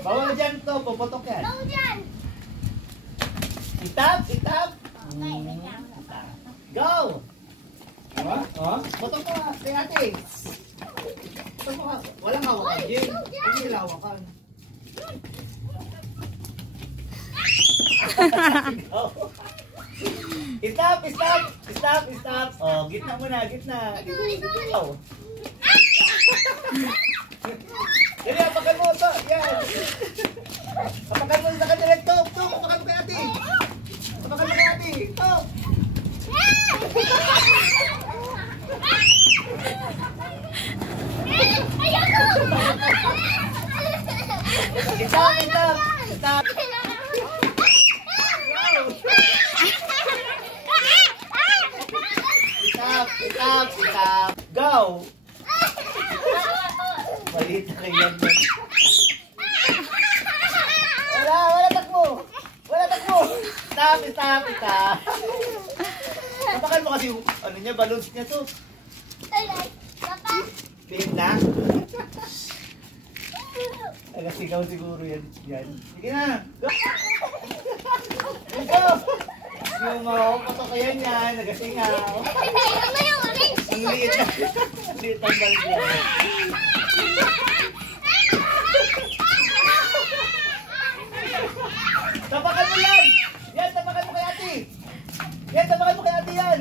Bawal dyan to, puputok yan. Bawal dyan. Itap, itap. Okay, wait lang. Go! Putok mo kay ate. Putok mo ka. Walang hawakan, Jim. Hindi nila hawakan. Stop, stop, stop, stop. Oh, gitna muna, gitna. Ito. Dali, apakan mo ito. Yan. Apakan mo sa kanila. Top, top. Apakan mo kay ate. Apakan mo kay ate. Top. Stop, stop, stop. Stop, stop. Go! Maliit na kayo yan. Wala takbo. Wala takbo. Stop, stop, stop. Tapakan mo kasi yung, ano niya, balloons niya to. Pin na? Nagasigaw siguro yan. Sige na. Go! Go! Yung mapapatok ko yan yan. Nagasigaw. Ang liit na. Ang liit ang balloons yan. Tapakan mo yan! Yan, tapakan mo kay ate! Yan, tapakan mo kay ate yan!